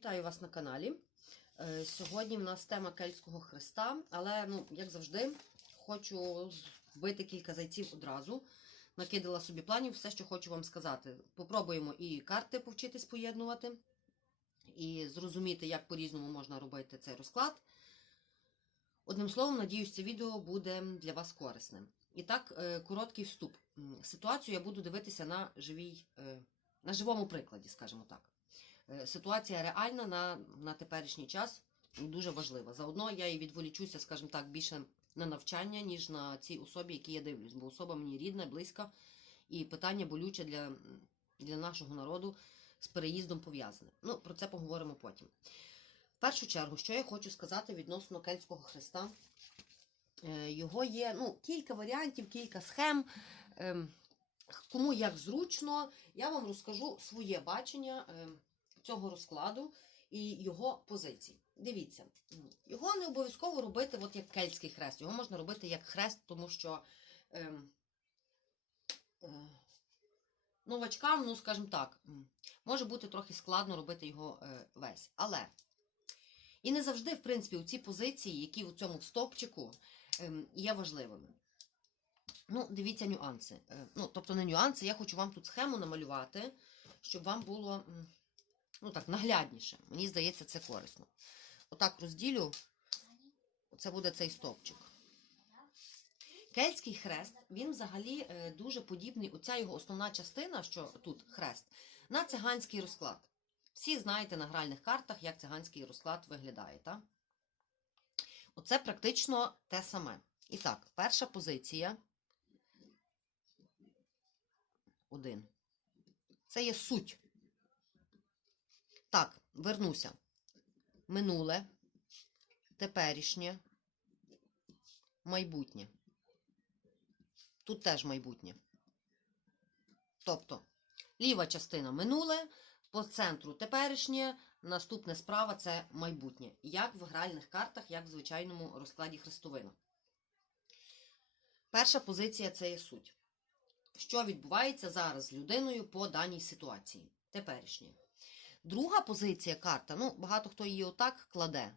Вітаю вас на каналі. Е, Сьогодні в нас тема Кельтського хреста, але, ну, як завжди, хочу вбити кілька зайців одразу. Накидала собі планів, все, що хочу вам сказати. Попробуємо і карти повчитись поєднувати, і зрозуміти, як по-різному можна робити цей розклад. Одним словом, надіюсь, це відео буде для вас корисним. І так, е, короткий вступ. Ситуацію я буду дивитися на живій, е, на живому прикладі, скажімо так. Е, Ситуація реальна на, на теперішній час дуже важлива. Заодно я і відволічуся, скажімо так, більше на навчання, ніж на цій особі, які я дивлюсь, бо особа мені рідна, близька, і питання болюче для, для нашого народу з переїздом пов'язане. Ну, про це поговоримо потім. В першу чергу, що я хочу сказати відносно Кельтського хреста. Е, Його є ну, кілька варіантів, кілька схем. Ем, Кому як зручно, я вам розкажу своє бачення ем, цього розкладу і його позицій. Дивіться, його не обов'язково робити от як кельтський хрест. Його можна робити як хрест, тому що ем, е, новачкам, ну скажімо так, може бути трохи складно робити його е, весь. Але і не завжди, в принципі, у ці позиції, які у цьому стовпчику, ем, є важливими. Ну, дивіться нюанси. Е, Ну, тобто не нюанси, я хочу вам тут схему намалювати, щоб вам було ну так, наглядніше. Мені здається, це корисно. Отак розділю. Це буде цей стовпчик. Кельтський хрест, він взагалі е, дуже подібний, оця його основна частина, що тут хрест, на циганський розклад. Всі знаєте на гральних картах, як циганський розклад виглядає. Так? Оце практично те саме. І так, перша позиція. Один. Це є суть. Так, вернуся. Минуле, теперішнє, майбутнє. Тут теж майбутнє. Тобто, ліва частина минуле, по центру теперішнє, наступне справа це майбутнє. Як в гральних картах, як в звичайному розкладі хрестовина. Перша позиція це є суть. Що відбувається зараз з людиною по даній ситуації? Теперішнє. Друга позиція карта, ну, багато хто її отак кладе.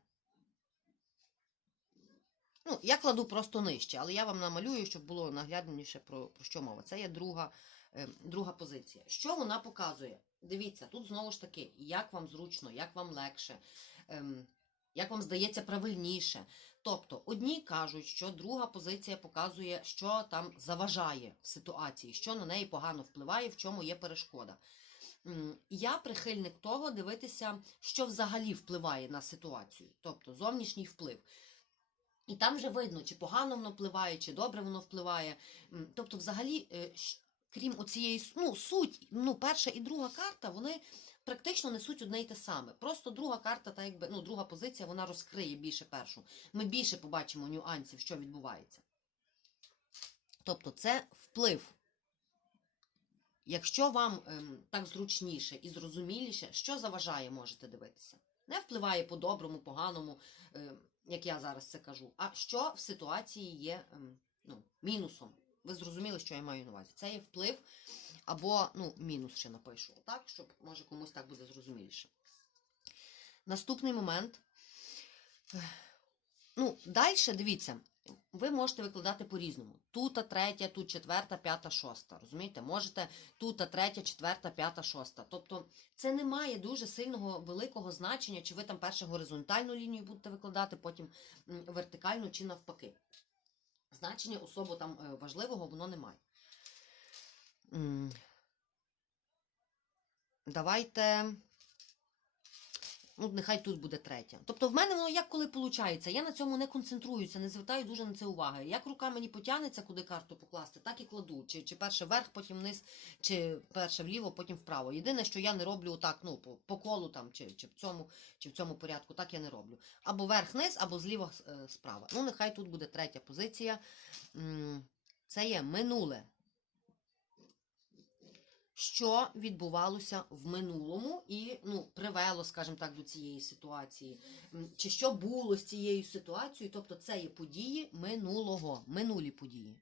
Ну, я кладу просто нижче, але я вам намалюю, щоб було наглядніше про, про що мова. Це є друга, е, друга позиція. Що вона показує? Дивіться, тут знову ж таки, як вам зручно, як вам легше, ем, як вам здається правильніше. Тобто, одні кажуть, що друга позиція показує, що там заважає в ситуації, що на неї погано впливає, в чому є перешкода. Я прихильник того дивитися, що взагалі впливає на ситуацію, тобто зовнішній вплив. І там вже видно, чи погано воно впливає, чи добре воно впливає. Тобто, взагалі, е, крім оцієї ну, суть, ну, перша і друга карта, вони практично несуть одне й те саме. Просто друга карта, та якби, ну, друга позиція, вона розкриє більше першу. Ми більше побачимо нюансів, що відбувається. Тобто, це вплив. Якщо вам ем, так зручніше і зрозуміліше, що заважає, можете дивитися. Не впливає по-доброму, поганому, ем, як я зараз це кажу, а що в ситуації є ем, ну, мінусом. Ви зрозуміли, що я маю на увазі. Це є вплив або ну, мінус ще напишу, так, щоб може комусь так буде зрозуміліше. Наступний момент. Ну, далі, дивіться, ви можете викладати по-різному. Тут третя, тут четверта, п'ята, шоста. Розумієте? Можете тут третя, четверта, п'ята, шоста. Тобто це не має дуже сильного великого значення, чи ви там перше горизонтальну лінію будете викладати, потім вертикальну чи навпаки. Значення особо там е, важливого воно не має. Давайте. Ну, нехай тут буде третя. Тобто, в мене воно як коли виходить. Я на цьому не концентруюся, не звертаю дуже на це уваги. Як рука мені потягнеться, куди карту покласти, так і кладу. Чи, чи перше вверх, потім вниз, чи перше вліво, потім вправо. Єдине, що я не роблю так, ну, по, по колу там, чи, чи, в цьому, чи в цьому порядку, так я не роблю. Або вверх-вниз, або зліва е, справа. Ну, нехай тут буде третя позиція. Це є минуле що відбувалося в минулому і ну, привело, скажімо так, до цієї ситуації, чи що було з цією ситуацією, тобто це є події минулого, минулі події.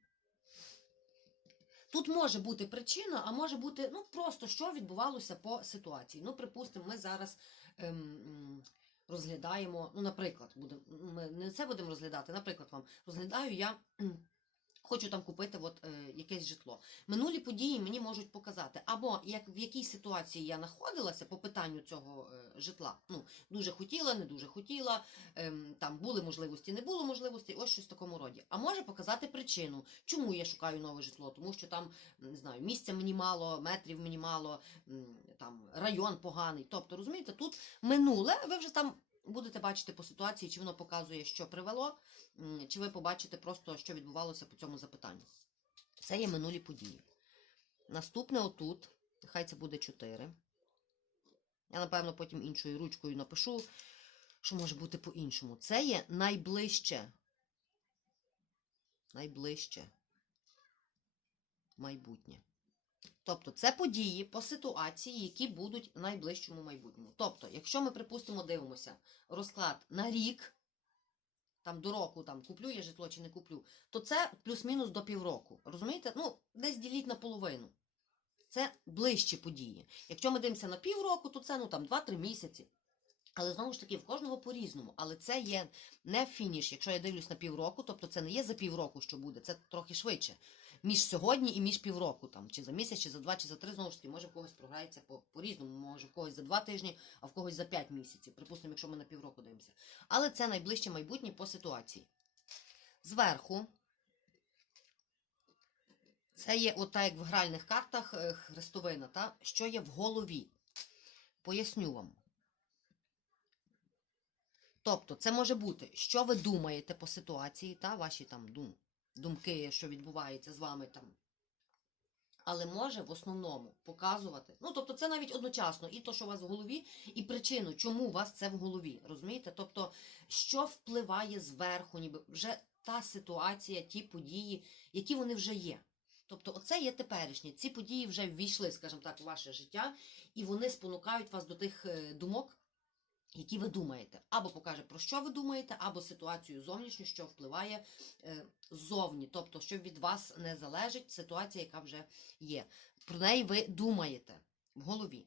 Тут може бути причина, а може бути ну, просто що відбувалося по ситуації. Ну, припустимо, ми зараз ем, розглядаємо, ну, наприклад, будемо, ми не це будемо розглядати, наприклад, вам розглядаю я. Хочу там купити от, е, якесь житло. Минулі події мені можуть показати, або як в якій ситуації я знаходилася по питанню цього е, житла. Ну, дуже хотіла, не дуже хотіла, ем, там були можливості, не було можливості, ось щось в такому роді. А може показати причину, чому я шукаю нове житло, тому що там не знаю, місця мені мало, метрів мені мало, там район поганий. Тобто, розумієте, тут минуле, ви вже там будете бачити по ситуації, чи воно показує, що привело, чи ви побачите просто, що відбувалося по цьому запитанню. Це є минулі події. Наступне отут, нехай це буде 4. Я, напевно, потім іншою ручкою напишу, що може бути по-іншому. Це є найближче. Найближче майбутнє. Тобто це події по ситуації, які будуть в найближчому майбутньому. Тобто, якщо ми, припустимо, дивимося розклад на рік, там до року там куплю я житло чи не куплю, то це плюс-мінус до півроку. Розумієте? Ну, десь діліть на половину. Це ближчі події. Якщо ми дивимося на півроку, то це ну там 2-3 місяці. Але знову ж таки, в кожного по-різному. Але це є не фініш. Якщо я дивлюсь на півроку, тобто це не є за півроку, що буде, це трохи швидше. Між сьогодні і між півроку, там, чи за місяць, чи за два, чи за три, знову ж таки, може в когось програється по- по-різному, може в когось за два тижні, а в когось за п'ять місяців. Припустимо, якщо ми на півроку дивимося. Але це найближче майбутнє по ситуації. Зверху. Це є ота, як в гральних картах е, хрестовина, та? що є в голові. Поясню вам. Тобто, це може бути, що ви думаєте по ситуації, та ваші там дум, думки, що відбувається з вами там. Але може в основному показувати. Ну, тобто, це навіть одночасно і то, що у вас в голові, і причину, чому у вас це в голові. Розумієте? Тобто, що впливає зверху, ніби вже та ситуація, ті події, які вони вже є. Тобто, оце є теперішнє. Ці події вже ввійшли, скажімо так, у ваше життя, і вони спонукають вас до тих е, думок, які ви думаєте. Або покаже, про що ви думаєте, або ситуацію зовнішню, що впливає е, ззовні. Тобто, що від вас не залежить, ситуація, яка вже є. Про неї ви думаєте в голові.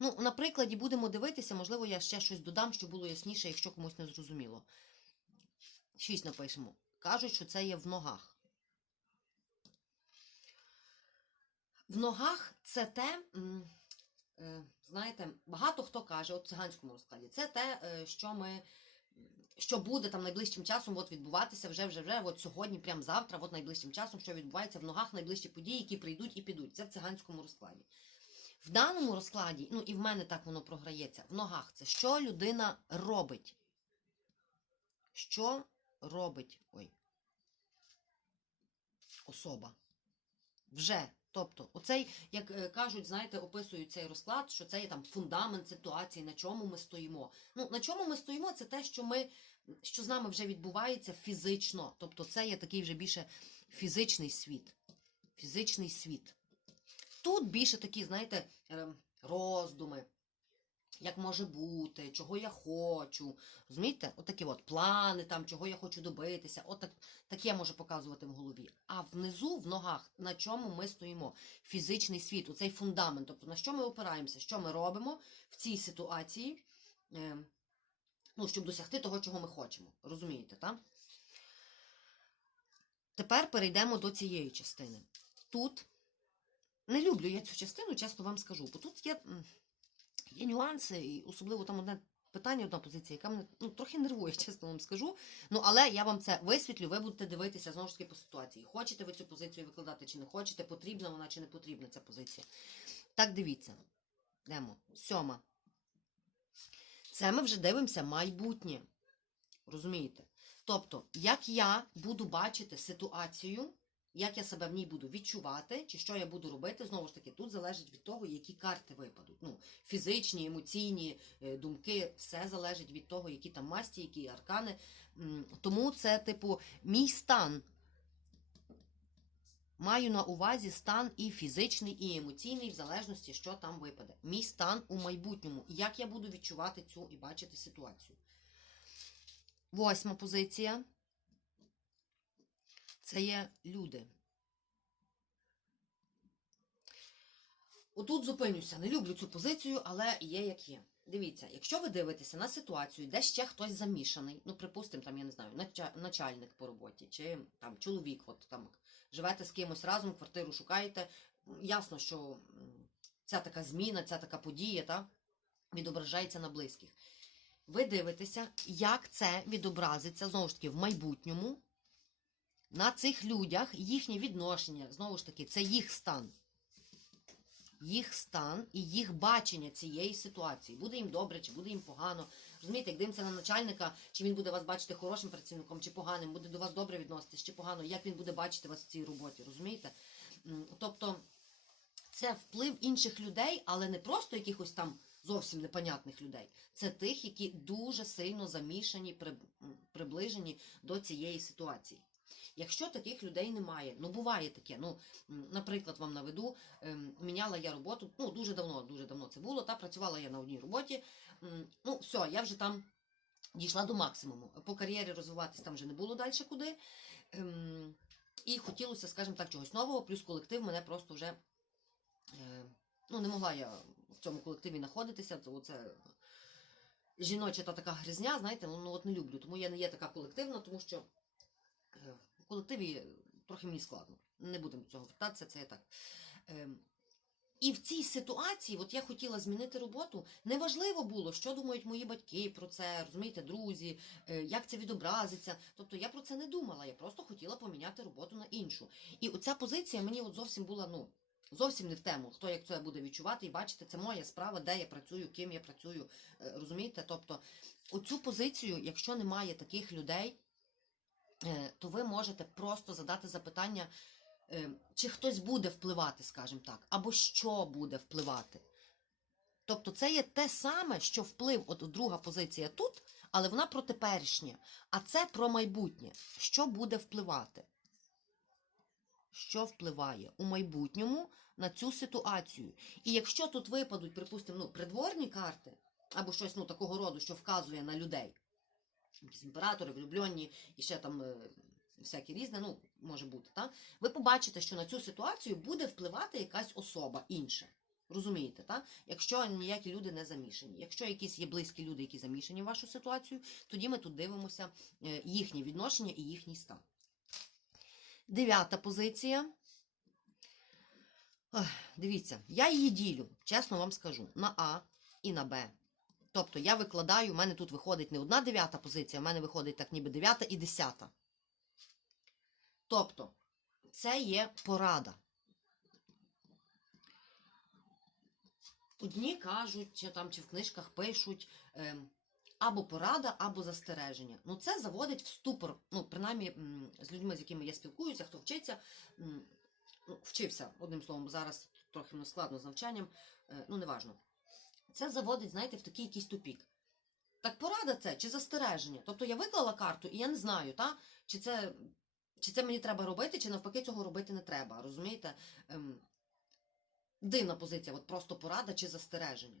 Ну, на прикладі будемо дивитися, можливо, я ще щось додам, щоб було ясніше, якщо комусь не зрозуміло. Шість напишемо. Кажуть, що це є в ногах. В ногах це те, е, знаєте, багато хто каже, от в циганському розкладі, це те, е, що ми. Що буде там найближчим часом от відбуватися вже вже вже от сьогодні, прямо завтра, от найближчим часом, що відбувається в ногах найближчі події, які прийдуть і підуть. Це в циганському розкладі. В даному розкладі, ну і в мене так воно програється, в ногах це що людина робить. Що робить ой, особа. Вже. Тобто, оцей, як е, кажуть, знаєте, описують цей розклад, що це є там фундамент ситуації, на чому ми стоїмо. Ну, на чому ми стоїмо, це те, що ми, що з нами вже відбувається фізично. Тобто, це є такий вже більше фізичний світ. Фізичний світ. Тут більше такі, знаєте, ем, роздуми, як може бути, чого я хочу. Розумієте? Отакі от плани, там, чого я хочу добитися. От так, таке може показувати в голові. А внизу, в ногах, на чому ми стоїмо? Фізичний світ, оцей фундамент. Тобто на що ми опираємося, що ми робимо в цій ситуації, е, ну, щоб досягти того, чого ми хочемо. Розумієте, так? Тепер перейдемо до цієї частини. Тут не люблю я цю частину, чесно вам скажу, бо тут є, є нюанси, і особливо там одне питання, одна позиція, яка мене ну, трохи нервує, чесно вам скажу. Ну, але я вам це висвітлю, ви будете дивитися знову ж таки по ситуації. Хочете ви цю позицію викладати чи не хочете, потрібна вона чи не потрібна ця позиція. Так, дивіться. Йдемо. Сьома. Це ми вже дивимося майбутнє. Розумієте? Тобто, як я буду бачити ситуацію, як я себе в ній буду відчувати, чи що я буду робити, знову ж таки, тут залежить від того, які карти випадуть. Ну, фізичні, емоційні е, думки, все залежить від того, які там масті, які аркани. Тому це, типу, мій стан. Маю на увазі стан і фізичний, і емоційний, в залежності, що там випаде. Мій стан у майбутньому. Як я буду відчувати цю і бачити ситуацію. Восьма позиція. Це є люди. Отут зупинюся. Не люблю цю позицію, але є як є. Дивіться, якщо ви дивитеся на ситуацію, де ще хтось замішаний, ну, припустимо, там, я не знаю, начальник по роботі, чи там чоловік, от там живете з кимось разом, квартиру шукаєте. Ясно, що ця така зміна, ця така подія, та, відображається на близьких. Ви дивитеся, як це відобразиться знову ж таки в майбутньому на цих людях, їхнє відношення, знову ж таки, це їх стан їх стан і їх бачення цієї ситуації. Буде їм добре, чи буде їм погано. Розумієте, як дивимося на начальника, чи він буде вас бачити хорошим працівником, чи поганим, буде до вас добре відноситись, чи погано, як він буде бачити вас в цій роботі, розумієте? Тобто це вплив інших людей, але не просто якихось там зовсім непонятних людей. Це тих, які дуже сильно замішані, приближені до цієї ситуації. Якщо таких людей немає, ну буває таке. Ну, наприклад, вам наведу, ем, міняла я роботу. Ну, дуже давно, дуже давно це було. Та працювала я на одній роботі. Ну, все, я вже там дійшла до максимуму. По кар'єрі розвиватись там вже не було далі куди. Ем, І хотілося, скажімо так, чогось нового, плюс колектив мене просто вже е, ну, не могла я в цьому колективі знаходитися. Це жіноча та така гризня, знаєте, ну, ну от не люблю. Тому я не є така колективна, тому що в колективі трохи мені складно. Не будемо до цього вертатися, це я так. Ем, і в цій ситуації, от я хотіла змінити роботу. Неважливо було, що думають мої батьки про це, розумієте, друзі, е, як це відобразиться. Тобто я про це не думала, я просто хотіла поміняти роботу на іншу. І оця позиція мені от зовсім була, ну. Зовсім не в тему, хто як це буде відчувати і бачити, це моя справа, де я працюю, ким я працюю. е, Розумієте? Тобто, оцю позицію, якщо немає таких людей, то ви можете просто задати запитання, е, чи хтось буде впливати, скажімо так, або що буде впливати. Тобто це є те саме, що вплив, от друга позиція тут, але вона про теперішнє, а це про майбутнє. Що буде впливати? Що впливає у майбутньому на цю ситуацію? І якщо тут випадуть, припустимо, ну, придворні карти, або щось ну, такого роду, що вказує на людей, якісь імператори, влюблені і ще там е, всякі різне, ну, може бути, так? ви побачите, що на цю ситуацію буде впливати якась особа інша. Розумієте, так? Якщо ніякі люди не замішані. Якщо якісь є близькі люди, які замішані в вашу ситуацію, тоді ми тут дивимося е, їхнє відношення і їхній стан. Дев'ята позиція. Ох, Дивіться, я її ділю, чесно вам скажу, на А і на Б. Тобто я викладаю, у мене тут виходить не одна дев'ята позиція, у мене виходить так ніби дев'ята і десята. Тобто, це є порада. Одні кажуть, чи там чи в книжках пишуть ем, або порада, або застереження. Ну, це заводить в ступор. Ну, принаймні, з людьми, з якими я спілкуюся, хто вчиться, ну, вчився, одним словом, зараз трохи складно з навчанням, е, ну, неважно. Це заводить, знаєте, в такий якийсь тупік. Так порада це чи застереження? Тобто я виклала карту, і я не знаю, та? чи це. Чи це мені треба робити, чи навпаки цього робити не треба. Розумієте? Ем, дивна позиція, от просто порада чи застереження.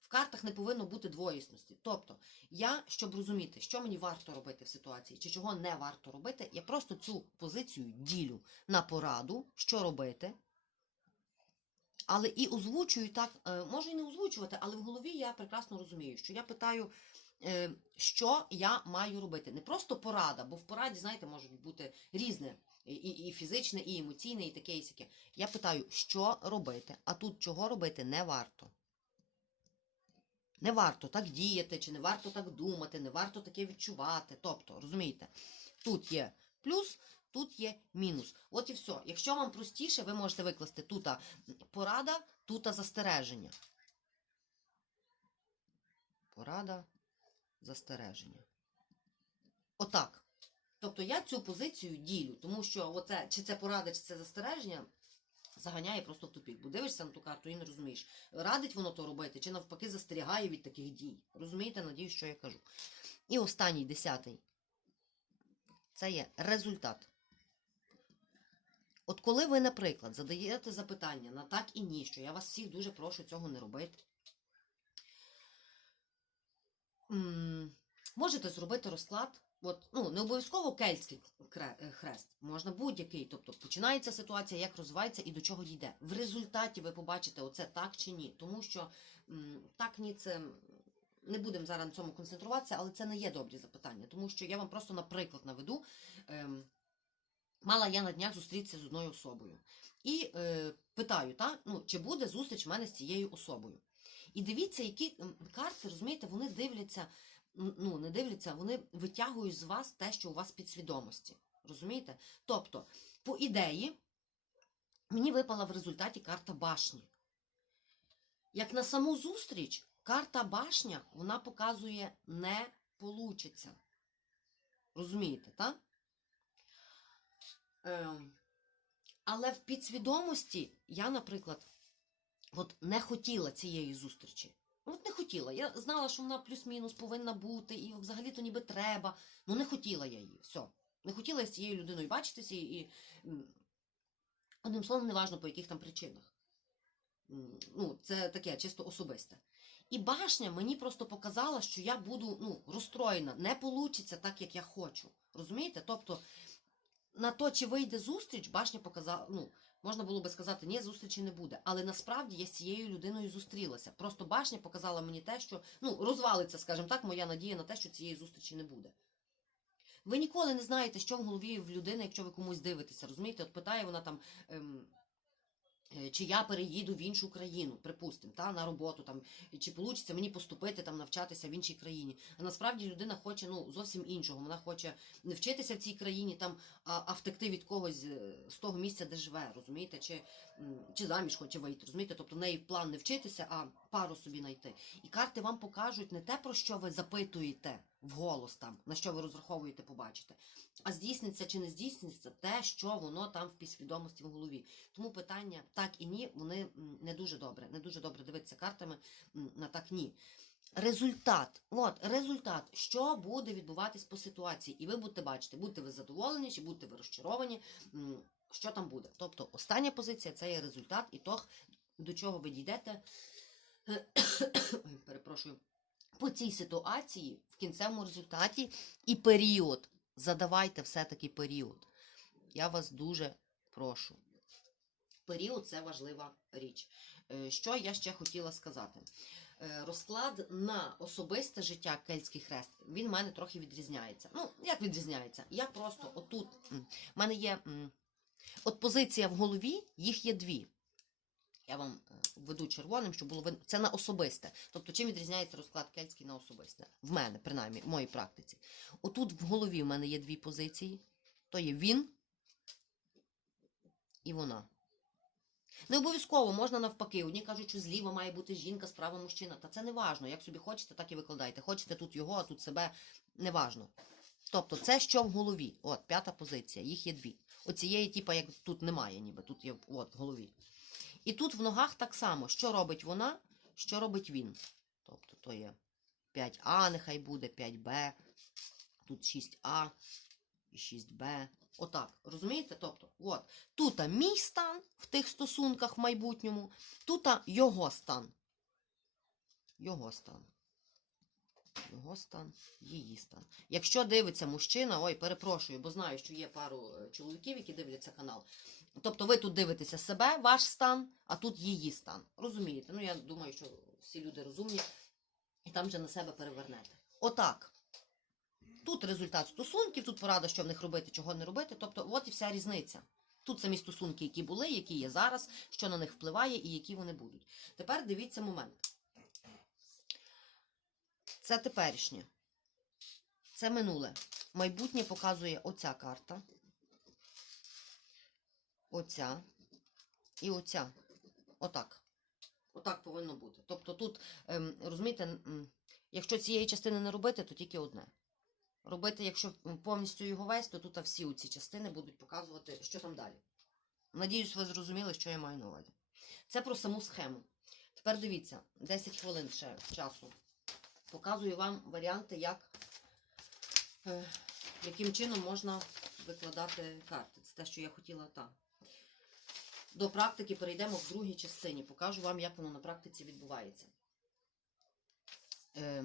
В картах не повинно бути двоїсності. Тобто, я, щоб розуміти, що мені варто робити в ситуації, чи чого не варто робити, я просто цю позицію ділю на пораду, що робити. Але і озвучую так, е, можу і не озвучувати, але в голові я прекрасно розумію, що я питаю, е, що я маю робити. Не просто порада, бо в пораді, знаєте, можуть бути різне. І, і, і фізичне, і емоційне, і таке, і сяке. Я питаю, що робити, а тут чого робити не варто. Не варто так діяти, чи не варто так думати, не варто таке відчувати. Тобто, розумієте, тут є плюс, тут є мінус. От і все. Якщо вам простіше, ви можете викласти тут порада, тут застереження. Порада, застереження. Отак. Тобто я цю позицію ділю, тому що оце, чи це порада, чи це застереження, заганяє просто в тупік. Бо дивишся на ту карту і не розумієш, радить воно то робити, чи навпаки застерігає від таких дій. Розумієте, надіюсь, що я кажу. І останній десятий. Це є результат. От коли ви, наприклад, задаєте запитання на так і ні, що я вас всіх дуже прошу цього не робити. Можете зробити розклад. От, ну, не обов'язково кельтський е, хрест, можна будь-який. Тобто починається ситуація, як розвивається і до чого дійде. В результаті ви побачите, оце так чи ні. Тому що так ні, це не будемо зараз на цьому концентруватися, але це не є добрі запитання. Тому що я вам просто наприклад наведу. Ем, мала я на днях зустрітися з одною особою. І е, питаю, та, ну, чи буде зустріч в мене з цією особою. І дивіться, які карти, розумієте, вони дивляться, ну, не дивляться, вони витягують з вас те, що у вас підсвідомості. Розумієте? Тобто, по ідеї, мені випала в результаті карта башні. Як на саму зустріч, карта башня, вона показує не получиться. Розумієте, так? Ем, але в підсвідомості я, наприклад, от не хотіла цієї зустрічі. От не хотіла. Я знала, що вона плюс-мінус повинна бути, і взагалі-то ніби треба. Ну не хотіла я її. Все. Не хотіла я з цією людиною бачитися і. одним словом, неважно по яких там причинах. Ну, це таке чисто особисте. І башня мені просто показала, що я буду ну, розстроєна. Не вийде так, як я хочу. Розумієте? Тобто, на то, чи вийде зустріч, башня показала, ну, можна було би сказати, ні, зустрічі не буде. Але насправді я з цією людиною зустрілася. Просто башня показала мені те, що ну, розвалиться, скажімо так, моя надія на те, що цієї зустрічі не буде. Ви ніколи не знаєте, що в голові в людини, якщо ви комусь дивитеся. Розумієте, от питає вона там. Ем, чи я переїду в іншу країну, припустимо, та на роботу там, чи вийде мені поступити там, навчатися в іншій країні. А насправді людина хоче ну зовсім іншого. Вона хоче не вчитися в цій країні, там, а, а втекти від когось е, з того місця, де живе, розумієте, чи, чи заміж хоче вийти, розумієте? Тобто в неї план не вчитися, а пару собі знайти. І карти вам покажуть не те, про що ви запитуєте вголос там, на що ви розраховуєте побачити, а здійсниться чи не здійсниться те, що воно там в підсвідомості в голові. Тому питання так і ні, вони не дуже добре, не дуже добре дивитися картами на так ні. Результат, от результат, що буде відбуватись по ситуації, і ви будете бачити, будете ви задоволені чи будете ви розчаровані, що там буде. Тобто, остання позиція це є результат, і то, до чого ви дійдете, перепрошую, по цій ситуації в кінцевому результаті і період. Задавайте все-таки період. Я вас дуже прошу. Період це важлива річ. Е, Що я ще хотіла сказати? Е, Розклад на особисте життя Кельтський хрест, він в мене трохи відрізняється. Ну, як відрізняється? Я просто отут, в мене є от позиція в голові, їх є дві. Я вам е, введу червоним, щоб було видно. Це на особисте. Тобто, чим відрізняється розклад кельтський на особисте? В мене, принаймні, в моїй практиці. Отут в голові в мене є дві позиції: то є він і вона. Не обов'язково можна навпаки. Одні кажуть, що зліва має бути жінка, справа мужчина. Та це не важно. Як собі хочете, так і викладайте. Хочете тут його, а тут себе. Не важно. Тобто, це що в голові? От, п'ята позиція, їх є дві. Оцієї, типа, як тут немає, ніби тут є от в голові. І тут в ногах так само, що робить вона, що робить він. Тобто, то є 5А, нехай буде, 5Б, тут 6А і 6Б. Отак, розумієте? Тобто, от, тут мій стан в тих стосунках в майбутньому, тут його стан. Його стан. Його стан, її стан. Якщо дивиться мужчина, ой, перепрошую, бо знаю, що є пару е, чоловіків, які дивляться канал. Тобто ви тут дивитеся себе, ваш стан, а тут її стан. Розумієте? Ну, я думаю, що всі люди розумні, і там вже на себе перевернете. Отак. Тут результат стосунків, тут порада, що в них робити, чого не робити. Тобто, от і вся різниця. Тут самі стосунки, які були, які є зараз, що на них впливає і які вони будуть. Тепер дивіться момент. Це теперішнє. Це минуле. Майбутнє показує оця карта. Оця. І оця. Отак. Отак повинно бути. Тобто тут, ем, розумієте, якщо цієї частини не робити, то тільки одне. Робити, якщо повністю його весь, то тут всі ці частини будуть показувати, що там далі. Надіюсь, ви зрозуміли, що я маю на увазі. Це про саму схему. Тепер дивіться, 10 хвилин ще часу. Показую вам варіанти, як, е, яким чином можна викладати карти. Це те, що я хотіла так. До практики перейдемо в другій частині. Покажу вам, як воно на практиці відбувається. Е,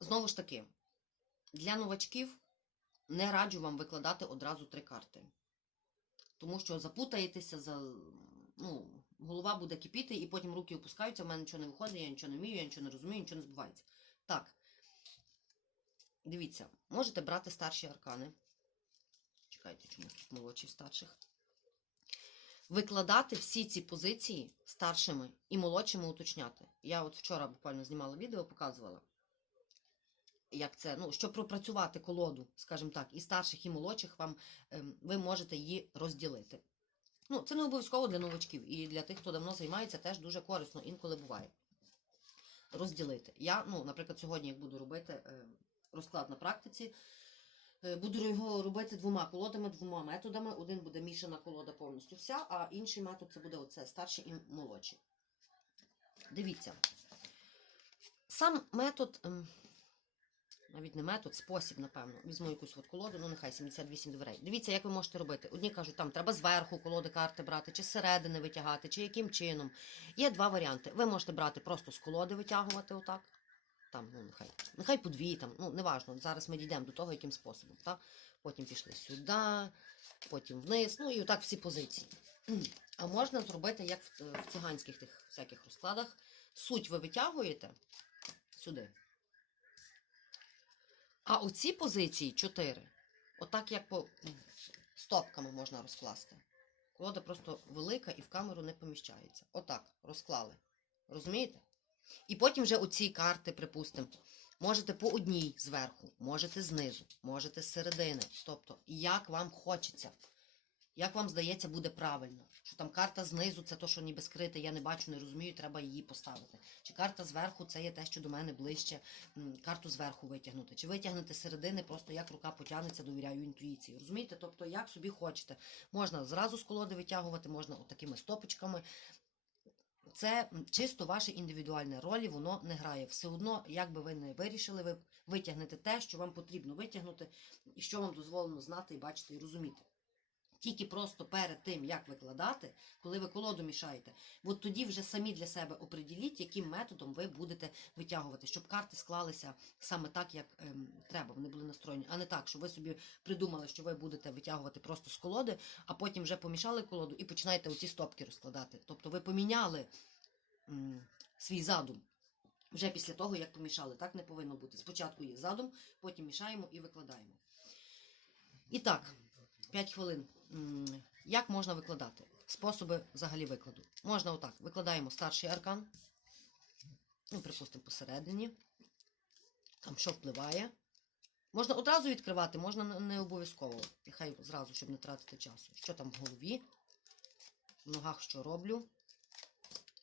знову ж таки, для новачків не раджу вам викладати одразу три карти. Тому що запутаєтеся, за, ну, голова буде кипіти, і потім руки опускаються, в мене нічого не виходить, я нічого не вмію, я нічого не розумію, нічого не збувається. Так. Дивіться, можете брати старші аркани. Чекайте, чому тут молодші старших. Викладати всі ці позиції старшими і молодшими уточняти. Я от вчора буквально знімала відео, показувала, як це, ну, щоб пропрацювати колоду, скажімо так, і старших, і молодших, вам ем, ви можете її розділити. Ну, це не обов'язково для новачків, і для тих, хто давно займається, теж дуже корисно, інколи буває. Розділити. Я, ну, наприклад, сьогодні, як буду робити е, розклад на практиці, буду його робити двома колодами, двома методами. Один буде мішана колода повністю вся, а інший метод це буде оце старший і молодший. Дивіться. Сам метод, ем, навіть не метод, спосіб, напевно. Візьму якусь от колоду, ну нехай 78 дверей. Дивіться, як ви можете робити. Одні кажуть, там треба зверху колоди карти брати, чи зсередини витягати, чи яким чином. Є два варіанти. Ви можете брати просто з колоди витягувати отак. Там, ну, нехай, нехай по дві, там, ну, неважно. Зараз ми дійдемо до того, яким способом. Так? Потім пішли сюди, потім вниз, ну і отак всі позиції. А можна зробити, як в, в циганських тих всяких розкладах. Суть ви витягуєте сюди. А оці позиції чотири, отак як по стопками можна розкласти. Колода просто велика і в камеру не поміщається. Отак розклали. Розумієте? І потім вже оці карти, припустимо, можете по одній зверху, можете знизу, можете з середини. Тобто, як вам хочеться. Як вам здається, буде правильно? Що там карта знизу це то, що ніби скрите, я не бачу, не розумію, треба її поставити. Чи карта зверху це є те, що до мене ближче, карту зверху витягнути. Чи витягнути середини, просто як рука потягнеться, довіряю інтуїції. Розумієте? Тобто, як собі хочете. Можна зразу з колоди витягувати, можна отакими стопочками. Це чисто ваше індивідуальне ролі, воно не грає. Все одно, як би ви не вирішили, ви витягнете те, що вам потрібно витягнути, і що вам дозволено знати і бачити і розуміти. Тільки просто перед тим, як викладати, коли ви колоду мішаєте, от тоді вже самі для себе оприділіть, яким методом ви будете витягувати, щоб карти склалися саме так, як ем, треба, вони були настроєні, а не так, що ви собі придумали, що ви будете витягувати просто з колоди, а потім вже помішали колоду і починаєте оці стопки розкладати. Тобто ви поміняли м, свій задум. Вже після того, як помішали, так не повинно бути. Спочатку є задум, потім мішаємо і викладаємо. І так, 5 хвилин. Як можна викладати? Способи взагалі викладу. Можна отак. Викладаємо старший аркан. Ну, припустимо, посередині. Там що впливає. Можна одразу відкривати, можна не- обов'язково. І хай зразу, щоб не тратити часу. Що там в голові? В ногах що роблю?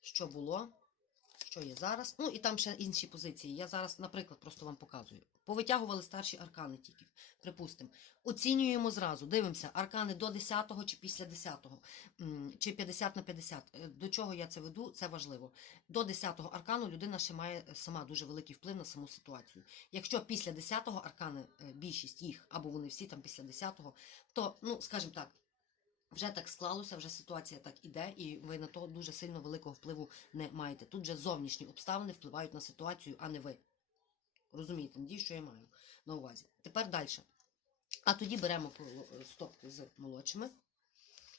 Що було? Що є зараз? Ну і там ще інші позиції. Я зараз, наприклад, просто вам показую. Повитягували старші аркани тільки. Припустимо. Оцінюємо зразу. Дивимося, аркани до 10-го чи після 10-го, чи 50 на 50. Е, До чого я це веду, це важливо. До 10-го аркану людина ще має сама дуже великий вплив на саму ситуацію. Якщо після 10-го аркани, е, більшість їх, або вони всі там після 10-го, то, ну, скажімо так, вже так склалося, вже ситуація так іде, і ви на то дуже сильно великого впливу не маєте. Тут же зовнішні обставини впливають на ситуацію, а не ви. Розумієте, надію, що я маю на увазі. Тепер далі. А тоді беремо стопки з молодшими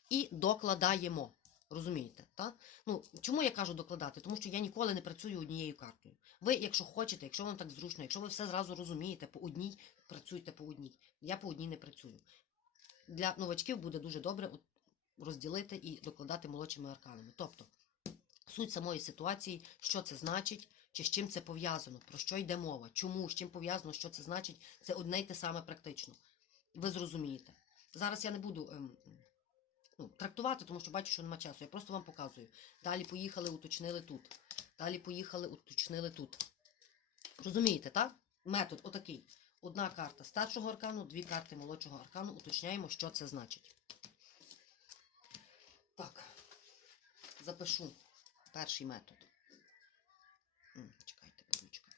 і докладаємо. Розумієте, так? Ну, чому я кажу докладати? Тому що я ніколи не працюю однією картою. Ви, якщо хочете, якщо вам так зручно, якщо ви все зразу розумієте, по одній працюйте по одній. Я по одній не працюю. Для новачків буде дуже добре розділити і докладати молодшими арканами. Тобто, суть самої ситуації, що це значить, чи з чим це пов'язано, про що йде мова, чому, з чим пов'язано, що це значить, це одне й те саме практично. Ви зрозумієте. Зараз я не буду ем, ну, трактувати, тому що бачу, що нема часу. Я просто вам показую. Далі поїхали, уточнили тут. Далі поїхали, уточнили тут. Розумієте, так? Метод отакий. Одна карта старшого аркану, дві карти молодшого аркану. Уточняємо, що це значить. Так. Запишу перший метод. Чекайте, ручка.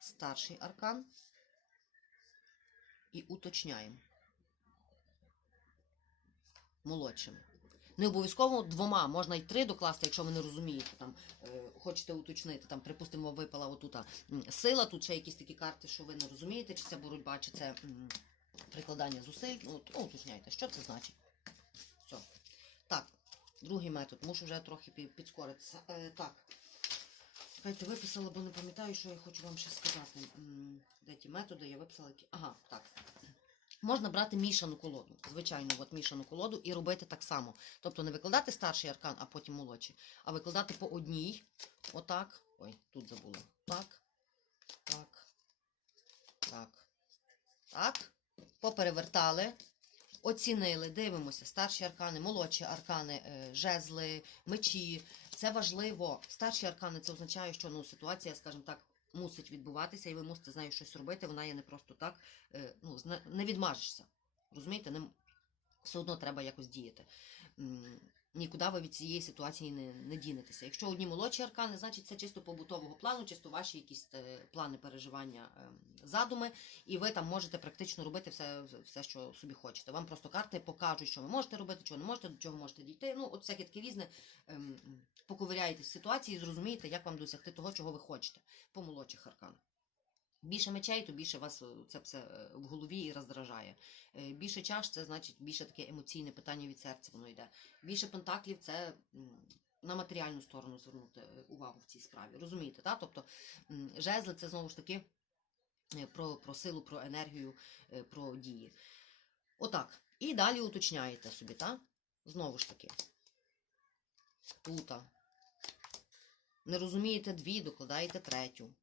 Старший аркан. І уточняємо. Молодшими. Не обов'язково двома, можна й три докласти, якщо ви не розумієте, там е, хочете уточнити, там, припустимо, випала отута сила, тут ще якісь такі карти, що ви не розумієте, чи це боротьба, чи це прикладання зусиль. Ну, от, уточняйте, що це значить. Все. Так, другий метод, мушу вже трохи підскоритися. Е, так. Чекайте, виписала, бо не пам'ятаю, що я хочу вам ще сказати. Де ті методи, я виписала які. Ага, так. Можна брати мішану колоду, звичайно, от мішану колоду і робити так само. Тобто не викладати старший аркан, а потім молодший, а викладати по одній. Отак. Ой, тут забула. Так. Так. Так. Так. Поперевертали. Оцінили, дивимося, старші аркани, молодші аркани, е, жезли, мечі. Це важливо. Старші аркани це означає, що ну, ситуація, скажімо так, мусить відбуватися, і ви мусите з нею щось робити. Вона є не просто так, е, ну, не відмажешся. Розумієте? Не, все одно треба якось діяти. Нікуди ви від цієї ситуації не, не дінетеся. Якщо одні молодші аркани, значить це чисто побутового плану, чисто ваші якісь е, плани переживання, ем, задуми, і ви там можете практично робити все, все, що собі хочете. Вам просто карти покажуть, що ви можете робити, чого не можете, до чого можете дійти. Ну, от всяке таке різне. Ем, поковиряєтесь в ситуації і зрозумієте, як вам досягти того, чого ви хочете по молодших арканах. Більше мечей, то більше вас е, це все е, в голові і роздражає. Е, Більше чаш це значить більше таке емоційне питання від серця воно йде. Більше пентаклів це на матеріальну сторону звернути увагу в цій справі. Розумієте, так? Тобто жезли це знову ж таки про, про силу, про енергію, про дії. Отак. І далі уточняєте собі, так? Знову ж таки. Тута. Не розумієте дві, докладаєте третю.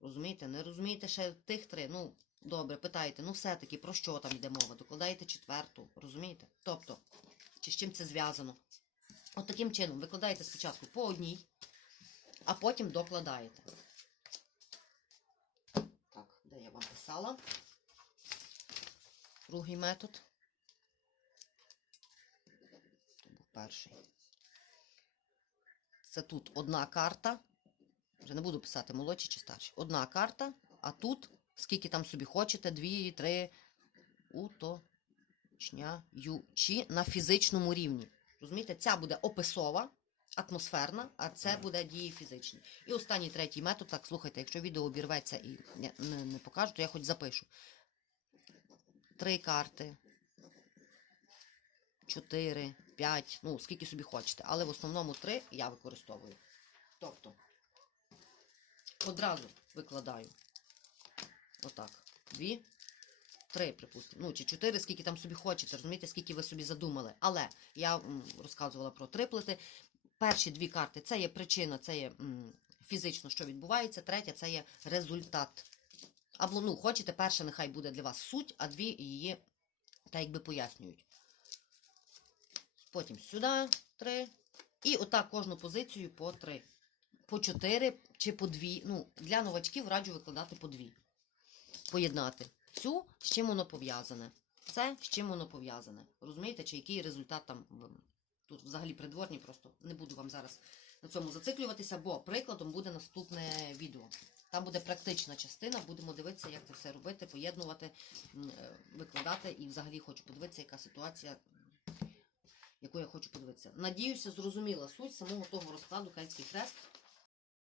Розумієте? Не розумієте ще тих три. Ну, добре, питаєте, ну все-таки про що там йде мова? Докладаєте четверту, розумієте? Тобто, чи з чим це зв'язано? От таким чином викладаєте спочатку по одній, а потім докладаєте. Так, де я вам писала? Другий метод. Це був перший. Це тут одна карта. Вже не буду писати молодші чи старші. Одна карта, а тут, скільки там собі хочете, дві, три, уточняючи на фізичному рівні. Розумієте, ця буде описова, атмосферна, а це буде дії фізичні. І останній третій метод, так, слухайте, якщо відео обірветься і не, не, не покажу, то я хоч запишу. Три карти. Чотири, п'ять, ну, скільки собі хочете. Але в основному три я використовую. Тобто, одразу викладаю. Отак. Дві, три, припустимо. Ну, чи чотири, скільки там собі хочете, розумієте, скільки ви собі задумали. Але я розказувала про триплети. Перші дві карти це є причина, це є фізично, що відбувається. Третя це є результат. Або, ну, хочете, перша нехай буде для вас суть, а дві її та якби пояснюють. Потім сюди три. І отак кожну позицію по три. По чотири чи по дві. Ну, для новачків раджу викладати по дві. Поєднати. Цю, з чим воно пов'язане. Це з чим воно пов'язане. Розумієте, чи який результат там тут взагалі придворні, просто не буду вам зараз на цьому зациклюватися, бо прикладом буде наступне відео. Там буде практична частина, будемо дивитися, як це все робити, поєднувати, е, викладати. І взагалі хочу подивитися, яка ситуація, яку я хочу подивитися. Надіюся, зрозуміла суть самого того розкладу Кельтський хрест.